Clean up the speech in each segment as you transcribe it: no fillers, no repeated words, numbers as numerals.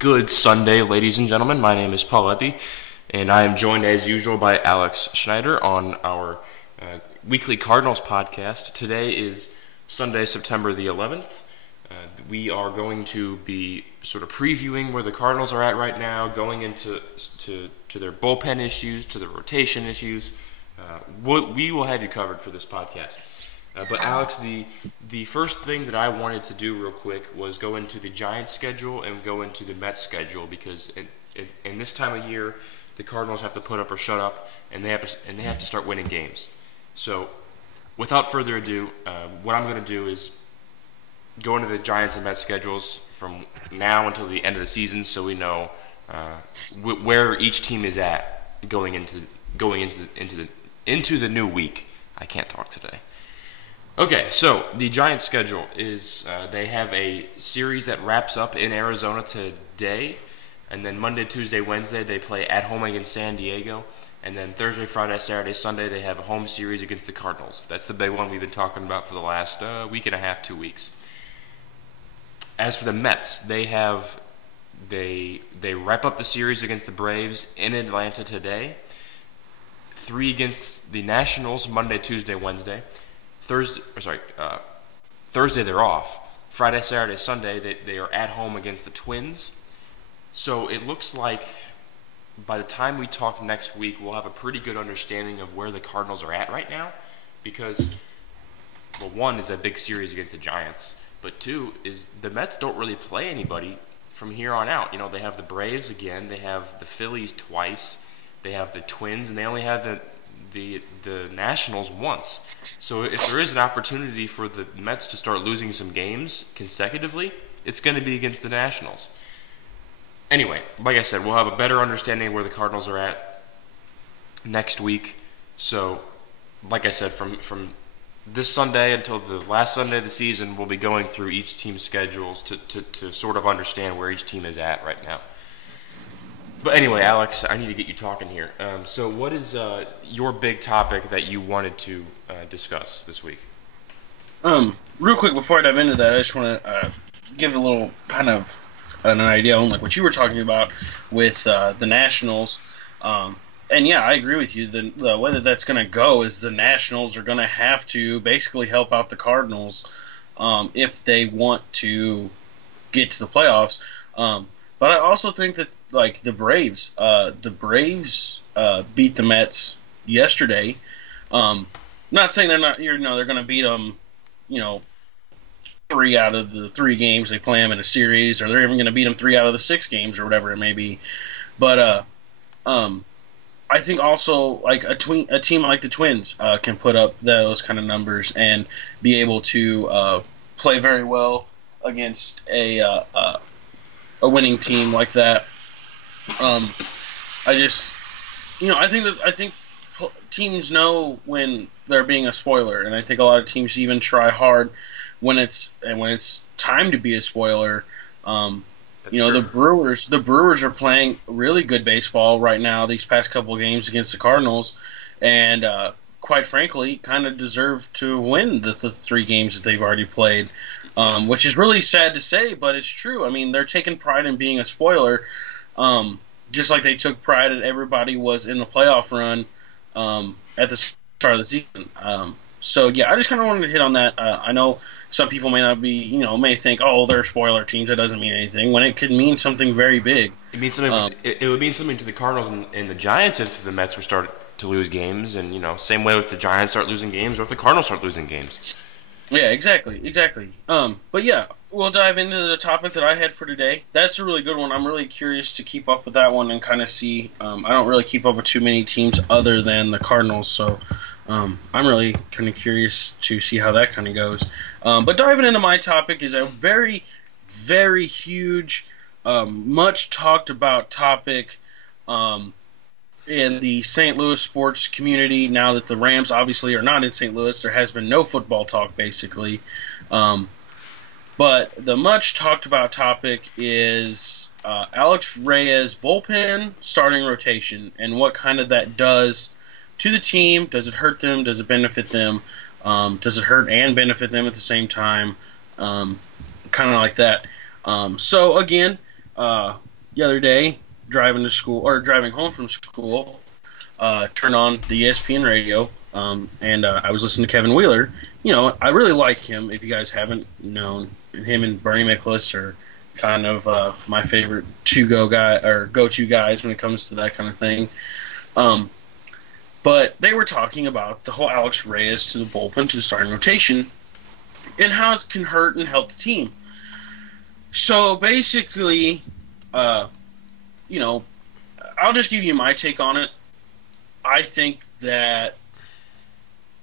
Good Sunday, ladies and gentlemen. My name is Paul Epi, and I am joined as usual by Alex Schneider on our weekly Cardinals podcast. Today is Sunday, September the 11th. We are going to be sort of previewing where the Cardinals are at right now, going into to their bullpen issues, to their rotation issues. We will have you covered for this podcast. But Alex, the first thing that I wanted to do real quick was go into the Giants schedule and go into the Mets schedule, because in this time of year, the Cardinals have to put up or shut up, and they have to start winning games. So, without further ado, what I'm going to do is go into the Giants and Mets schedules from now until the end of the season, so we know where each team is at going into the new week. I can't talk today. Okay, so the Giants' schedule is they have a series that wraps up in Arizona today, and then Monday, Tuesday, Wednesday they play at home against San Diego, and then Thursday, Friday, Saturday, Sunday they have a home series against the Cardinals. That's the big one we've been talking about for the last week and a half, 2 weeks. As for the Mets, they wrap up the series against the Braves in Atlanta today, 3 against the Nationals Monday, Tuesday, Wednesday. Thursday they're off. Friday, Saturday, Sunday they are at home against the Twins. So it looks like by the time we talk next week, we'll have a pretty good understanding of where the Cardinals are at right now, because, well, one is that big series against the Giants, but two is the Mets don't really play anybody from here on out. You know, they have the Braves again, they have the Phillies twice, they have the Twins, and they only have the Nationals once. So if there is an opportunity for the Mets to start losing some games consecutively, it's going to be against the Nationals. Anyway, like I said, we'll have a better understanding of where the Cardinals are at next week. So, like I said, from this Sunday until the last Sunday of the season, we'll be going through each team's schedules to sort of understand where each team is at right now. But anyway, Alex, I need to get you talking here. So what is your big topic that you wanted to discuss this week? Real quick before I dive into that, I just want to give a little kind of an idea on like what you were talking about with the Nationals. And yeah, I agree with you. The way that that's going to go is the Nationals are going to have to basically help out the Cardinals if they want to get to the playoffs. But I also think that like the Braves beat the Mets yesterday. Not saying they're going to beat them, 3 out of the 3 games they play them in a series, or they're even going to beat them 3 out of the 6 games or whatever it may be. But I think also like a team like the Twins can put up those kind of numbers and be able to play very well against a winning team like that. I think teams know when they're being a spoiler, and I think a lot of teams even try hard when it's time to be a spoiler. The Brewers are playing really good baseball right now these past couple of games against the Cardinals, and quite frankly, kind of deserve to win the 3 games that they've already played. Which is really sad to say, but it's true. I mean, they're taking pride in being a spoiler, just like they took pride in everybody was in the playoff run at the start of the season. So, yeah, I just kind of wanted to hit on that. I know some people may not be, may think, oh, they're spoiler teams. That doesn't mean anything, when it could mean something very big. It means something. It would mean something to the Cardinals and the Giants if the Mets were start to lose games, and, same way if the Giants start losing games or if the Cardinals start losing games. Yeah, exactly. But yeah, we'll dive into the topic that I had for today. That's a really good one. I'm really curious to keep up with that one and kind of see. I don't really keep up with too many teams other than the Cardinals, so I'm really kind of curious to see how that kind of goes. But diving into my topic is a very, very huge, much talked about topic in the St. Louis sports community. Now that the Rams obviously are not in St. Louis, there has been no football talk basically. But the much talked about topic is Alex Reyes bullpen starting rotation and what kind of that does to the team. Does it hurt them? Does it benefit them? Does it hurt and benefit them at the same time? Kind of like that. So again, the other day, driving to school or driving home from school, turned on the ESPN radio, and I was listening to Kevin Wheeler. I really like him. If you guys haven't known, him and Bernie Miklasz are kind of my favorite go-to guys when it comes to that kind of thing. But they were talking about the whole Alex Reyes to the bullpen to the starting rotation and how it can hurt and help the team. So basically, I'll just give you my take on it. I think that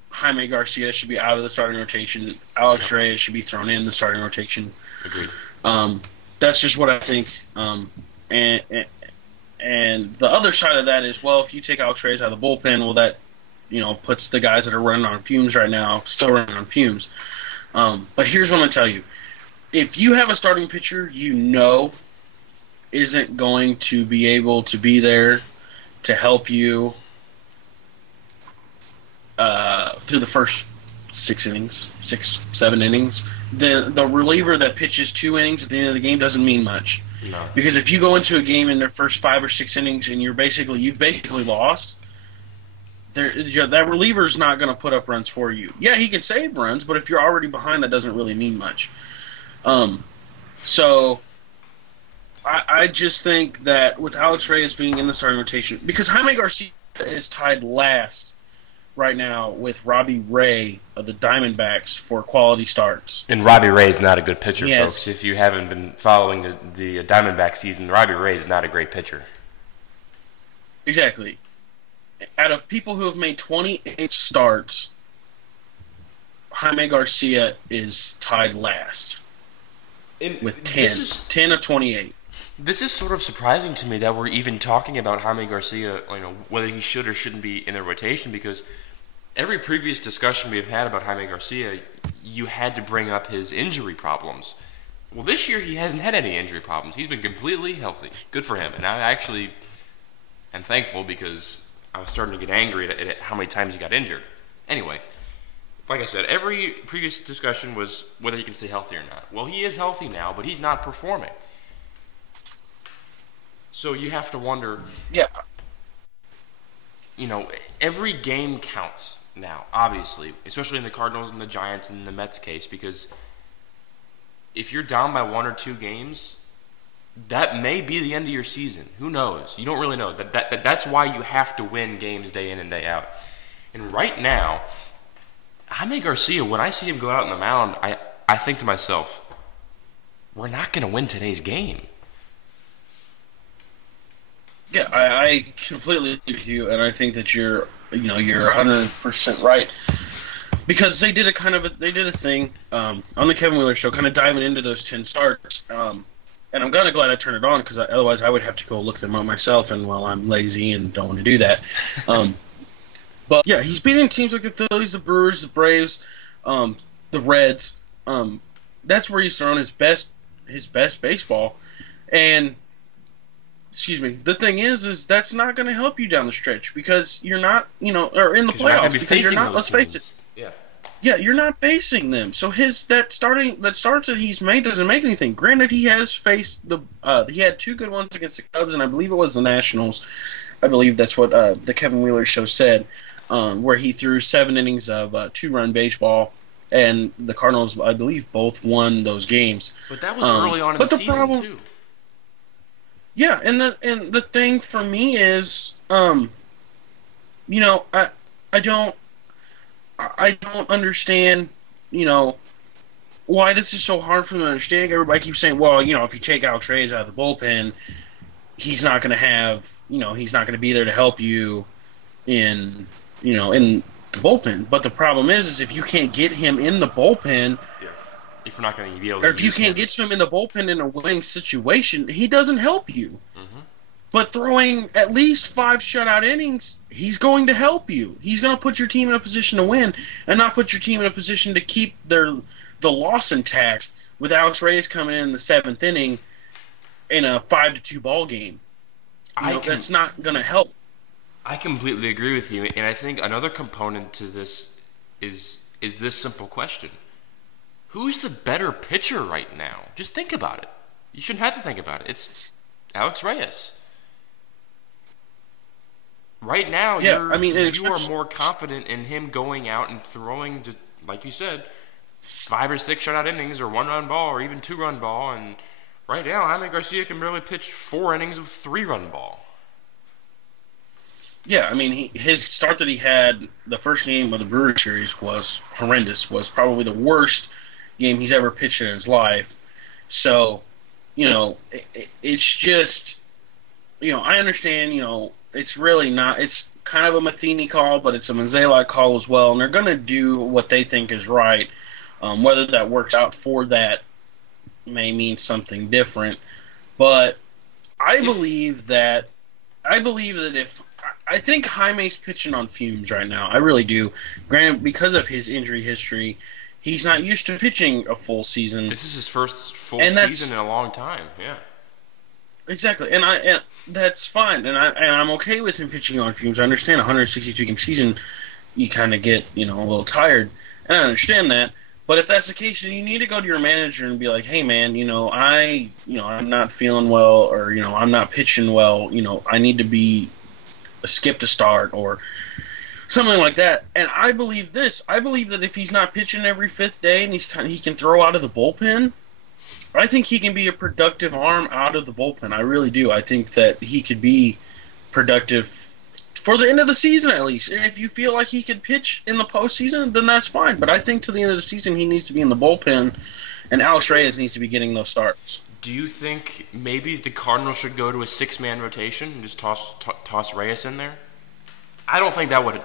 Jaime Garcia should be out of the starting rotation. Alex Reyes should be thrown in the starting rotation. Agreed. That's just what I think. And the other side of that is, well, if you take Alex Reyes out of the bullpen, well, that puts the guys that are running on fumes right now still running on fumes. But here's what I'm going to tell you. If you have a starting pitcher isn't going to be able to be there to help you through the first 7 innings, then the reliever that pitches 2 innings at the end of the game doesn't mean much. No. Because if you go into a game in their first 5 or 6 innings and you've basically lost, that reliever's not going to put up runs for you. Yeah, he can save runs, but if you're already behind, that doesn't really mean much. So I just think that with Alex Reyes being in the starting rotation, because Jaime Garcia is tied last right now with Robbie Ray of the Diamondbacks for quality starts. And Robbie Ray is not a good pitcher, yes. Folks. If you haven't been following the Diamondback season, Robbie Ray is not a great pitcher. Exactly. Out of people who have made 28 starts, Jaime Garcia is tied last with 10 of 28. This is sort of surprising to me that we're even talking about Jaime Garcia, whether he should or shouldn't be in the rotation, because every previous discussion we've had about Jaime Garcia, you had to bring up his injury problems. Well, this year he hasn't had any injury problems. He's been completely healthy. Good for him. And I actually am thankful, because I was starting to get angry at how many times he got injured. Anyway, like I said, every previous discussion was whether he can stay healthy or not. Well, he is healthy now, but he's not performing. So you have to wonder, every game counts now, obviously, especially in the Cardinals and the Giants and the Mets case, because if you're down by 1 or 2 games, that may be the end of your season. Who knows? You don't really know. That's why you have to win games day in and day out. And right now, Jaime Garcia, when I see him go out on the mound, I think to myself, we're not going to win today's game. Yeah, I completely agree with you, and I think that you're 100% right, because they did a thing on the Kevin Wheeler show, kind of diving into those 10 starts, and I'm kind of glad I turned it on, because otherwise I would have to go look them up myself, and I'm lazy and don't want to do that. But yeah, he's beating teams like the Phillies, the Brewers, the Braves, the Reds. That's where he's thrown his best baseball, and. Excuse me. The thing is that's not going to help you down the stretch, because you're not, or in the playoffs, because you're not. Let's face it. Yeah, you're not facing them. So that starts that he's made doesn't make anything. Granted, he has faced he had 2 good ones against the Cubs, and I believe it was the Nationals. I believe that's what the Kevin Wheeler show said, where he threw 7 innings of 2-run baseball, and the Cardinals, I believe, both won those games. But that was early on in the season too. Yeah, and the thing for me is, I don't understand, why this is so hard for me to understand. Everybody keeps saying, well, if you take Alex Reyes out of the bullpen, he's not going to have, he's not going to be there to help you in the bullpen. But the problem is if you can't get him in the bullpen. Yeah. If you're not going to be able to, or if you can't get to him in the bullpen in a winning situation, he doesn't help you. Mm-hmm. But throwing at least 5 shutout innings, he's going to help you. He's going to put your team in a position to win, and not put your team in a position to keep the loss intact with Alex Reyes coming in the 7th inning in a 5-2 ball game. That's not going to help. I completely agree with you, and I think another component to this is this simple question. Who's the better pitcher right now? Just think about it. You shouldn't have to think about it. Alex Reyes. Right now, Yeah, I mean, you are more confident in him going out and throwing, just like you said, 5 or 6 shutout innings or 1-run ball or even 2-run ball. And right now, Jaime Garcia can barely pitch 4 innings of 3-run ball. Yeah, I mean, his start that he had the first game of the Brewers series was horrendous. Was probably the worst game he's ever pitched in his life. So, it's just, I understand, it's really not. It's kind of a Matheny call, but it's a Manzalai call as well, and they're going to do what they think is right. Whether that works out for that may mean something different, but I believe that if I think Jaime's pitching on fumes right now. I really do. Granted, because of his injury history, he's not used to pitching a full season. This is his first full season in a long time. Yeah. Exactly, and that's fine, and I'm okay with him pitching on fumes. I understand 162 game season, you kind of get a little tired, and I understand that. But if that's the case, then you need to go to your manager and be like, hey man, I'm not feeling well, or I'm not pitching well. I need to be skipped a start or something like that. And I believe this. I believe that if he's not pitching every 5th day and he can throw out of the bullpen, I think he can be a productive arm out of the bullpen. I really do. I think that he could be productive for the end of the season at least. And if you feel like he could pitch in the postseason, then that's fine. But I think to the end of the season he needs to be in the bullpen, and Alex Reyes needs to be getting those starts. Do you think maybe the Cardinals should go to a 6-man rotation and just toss Reyes in there? I don't think that would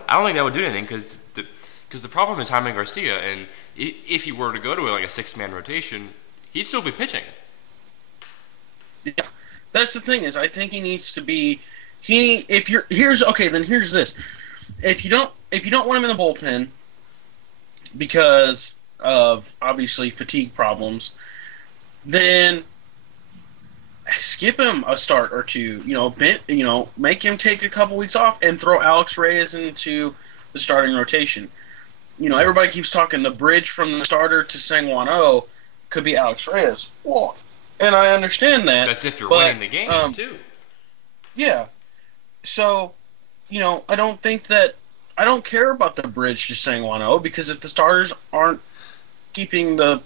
do anything because the problem is Jaime Garcia, and if you were to go to a 6-man rotation, he'd still be pitching. Yeah, that's the thing is I think he needs to be. Here's this. If you don't want him in the bullpen because of obviously fatigue problems, then skip him a start or two. Make him take a couple weeks off and throw Alex Reyes into the starting rotation. Everybody keeps talking the bridge from the starter to Sanguano could be Alex Reyes. Well, and I understand that. That's if you're winning the game too. Yeah. So, I don't care about the bridge to Sanguano because if the starters aren't keeping the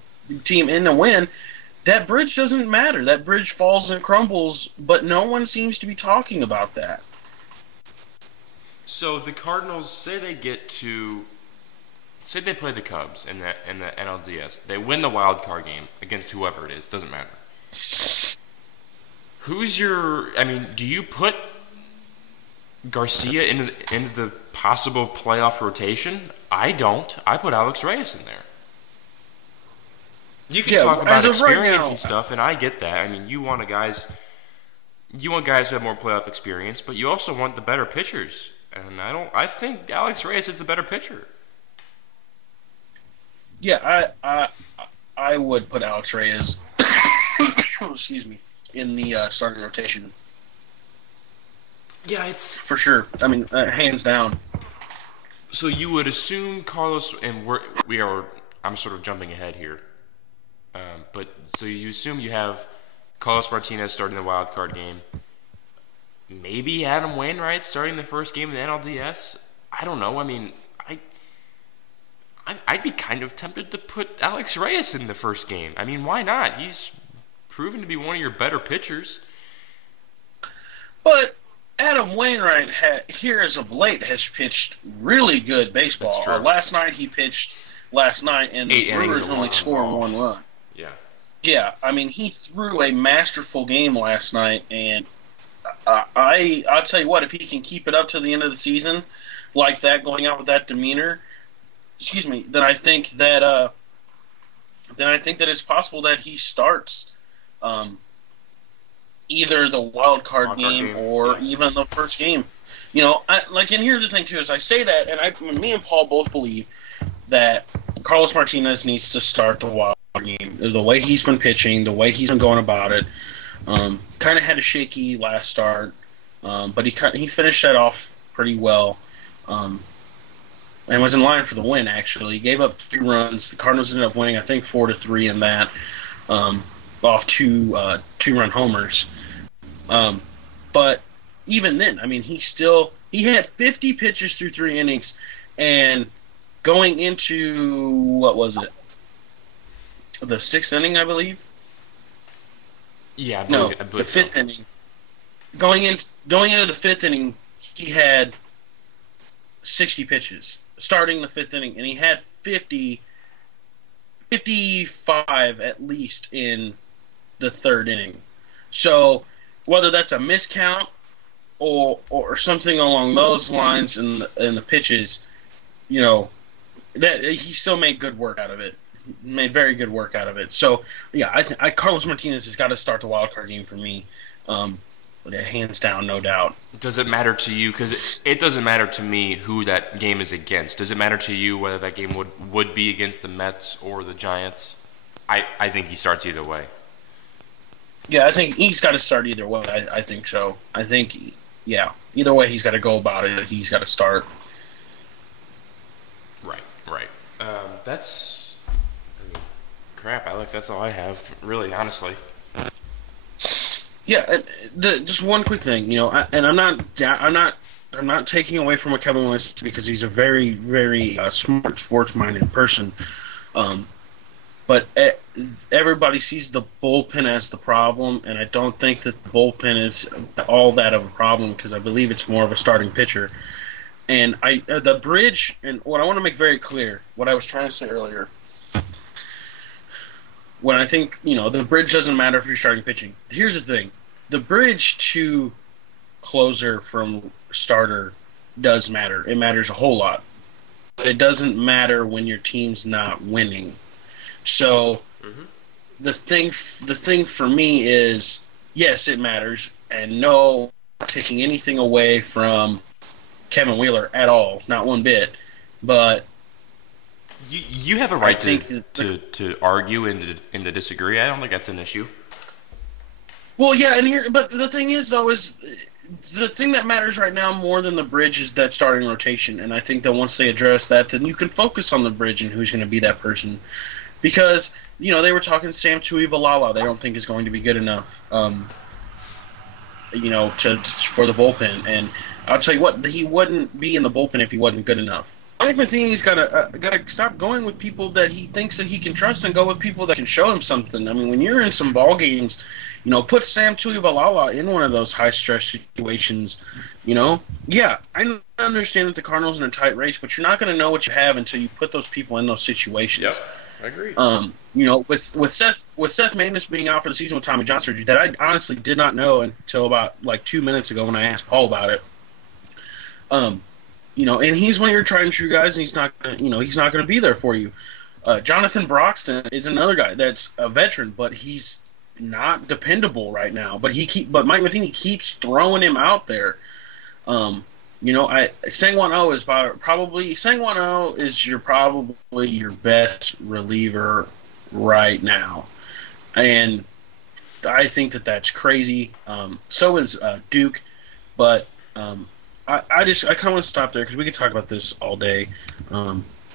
team in the win, that bridge doesn't matter. That bridge falls and crumbles, but no one seems to be talking about that. So the Cardinals say they play the Cubs in the NLDS. They win the wild card game against whoever it is. Doesn't matter. Do you put Garcia into the possible playoff rotation? I don't. I put Alex Reyes in there. You can talk about experience and stuff, and I get that. I mean, you want guys who have more playoff experience, but you also want the better pitchers. And I think Alex Reyes is the better pitcher. Yeah, I would put Alex Reyes excuse me, in the starting rotation. Yeah, it's for sure. I mean, hands down. So you would assume Carlos, and I'm sort of jumping ahead here. But so you assume you have Carlos Martinez starting the wild card game. Maybe Adam Wainwright starting the first game of the NLDS. I don't know. I mean, I'd be kind of tempted to put Alex Reyes in the first game. I mean, why not? He's proven to be one of your better pitchers. But Adam Wainwright here as of late has pitched really good baseball. That's true. Last night he pitched and the Brewers only scored 1 run. Yeah. Yeah, I mean, he threw a masterful game last night, and I'll tell you what, if he can keep it up to the end of the season like that, going out with that demeanor, then I think that it's possible that he starts either the wild card game or even the first game. And here's the thing too: is I say that, and me and Paul both believe that Carlos Martinez needs to start the wild card game. The way he's been pitching, the way he's been going about it, kind of had a shaky last start, but he finished that off pretty well. And was in line for the win, actually. He gave up 3 runs. The Cardinals ended up winning, I think, 4-3 in that, off 2 2-run homers. Um, but even then, I mean, he had 50 pitches through 3 innings, and going into what was it, the sixth inning, I believe. Yeah, No, I the believe so. fifth inning. Going into the fifth inning, he had 60 pitches starting the fifth inning, and he had 55 at least in the third inning. So whether that's a miscount or something along those lines in the pitches, you know, that he still made good work out of it. Made very good work out of it. So yeah, Carlos Martinez has got to start the wild card game for me. Hands down, no doubt. Does it matter to you? Because it doesn't matter to me who that game is against. Does it matter to you whether that game would be against the Mets or the Giants? I think he starts either way. Yeah, I think he's got to start either way. I think so. I think, yeah, either way he's got to go about it. He's got to start. Right, right. That's, I mean, crap, Alex. That's all I have, really, honestly. Yeah, just one quick thing, and I'm not taking away from what Kevin was because he's a very, very smart, sports-minded person. But everybody sees the bullpen as the problem, and I don't think that the bullpen is all that of a problem because I believe it's more of a starting pitcher. And the bridge, and what I want to make very clear, what I was trying to say earlier, when I think, the bridge doesn't matter if you're starting pitching. Here's the thing. The bridge to closer from starter does matter. It matters a whole lot. But it doesn't matter when your team's not winning. So the thing for me is, yes, it matters, and no, not taking anything away from Kevin Wheeler at all, not one bit. But you have a right to argue and to disagree. I don't think that's an issue. Well, yeah, but the thing is, though, is the thing that matters right now more than the bridge is that starting rotation, and I think that once they address that, then you can focus on the bridge and who's going to be that person. Because, they were talking Sam Tuivalala. They don't think is going to be good enough, for the bullpen. And I'll tell you what, he wouldn't be in the bullpen if he wasn't good enough. Mike Matheny's got to stop going with people that he thinks that he can trust and go with people that can show him something. I mean, when you're in some ball games, put Sam Tuivalala in one of those high-stress situations, Yeah, I understand that the Cardinals are in a tight race, but you're not going to know what you have until you put those people in those situations. Yep. I agree. With Seth Maness being out for the season with Tommy John surgery, that I honestly did not know until about 2 minutes ago when I asked Paul about it. And he's one of your tried and true guys, and he's not going to be there for you. Jonathan Broxton is another guy that's a veteran, but he's not dependable right now. But Mike Matheny keeps throwing him out there. Sang-Won-Oh is probably your best reliever right now, and I think that that's crazy. So is Duke, but I kind of want to stop there because we could talk about this all day.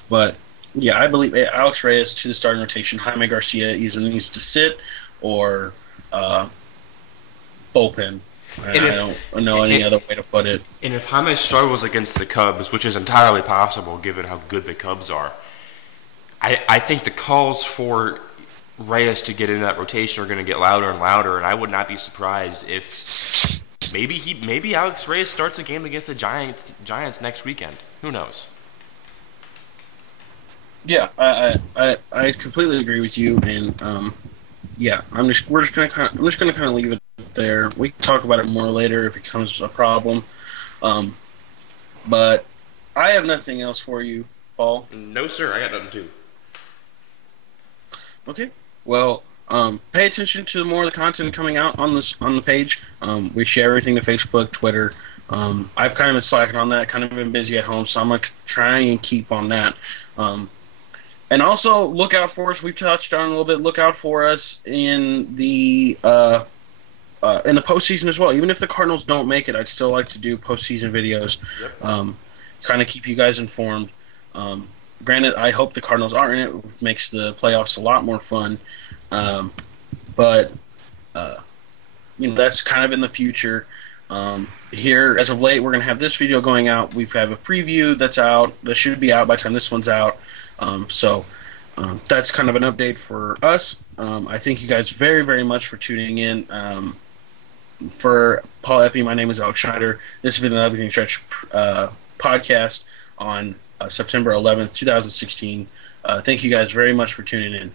But yeah, I believe Alex Reyes to the starting rotation. Jaime Garcia either needs to sit or bullpen. I don't know any other way to put it. And if Jaime struggles against the Cubs, which is entirely possible given how good the Cubs are, I think the calls for Reyes to get in that rotation are going to get louder and louder, and I would not be surprised if maybe Alex Reyes starts a game against the Giants next weekend. Who knows? Yeah, I completely agree with you, and yeah, I'm just gonna kind of leave it there. We can talk about it more later if it becomes a problem. But I have nothing else for you, Paul. No, sir. I got nothing too. Okay. Well, pay attention to more of the content coming out on the page. We share everything to Facebook, Twitter. I've kind of been slacking on that. Kind of been busy at home, so I'm gonna try and keep on that. And also look out for us. We've touched on it a little bit. Look out for us in the postseason as well. Even if the Cardinals don't make it, I'd still like to do postseason videos. Yep. Kind of keep you guys informed. Granted, I hope the Cardinals are in it. It makes the playoffs a lot more fun. But that's kind of in the future. Here, as of late, we're going to have this video going out. We have a preview that's out. That should be out by the time this one's out. That's kind of an update for us. I thank you guys very, very much for tuning in. For Paul Epi, my name is Alex Schneider. This has been the Everything Stretch podcast on September 11th, 2016. Thank you guys very much for tuning in.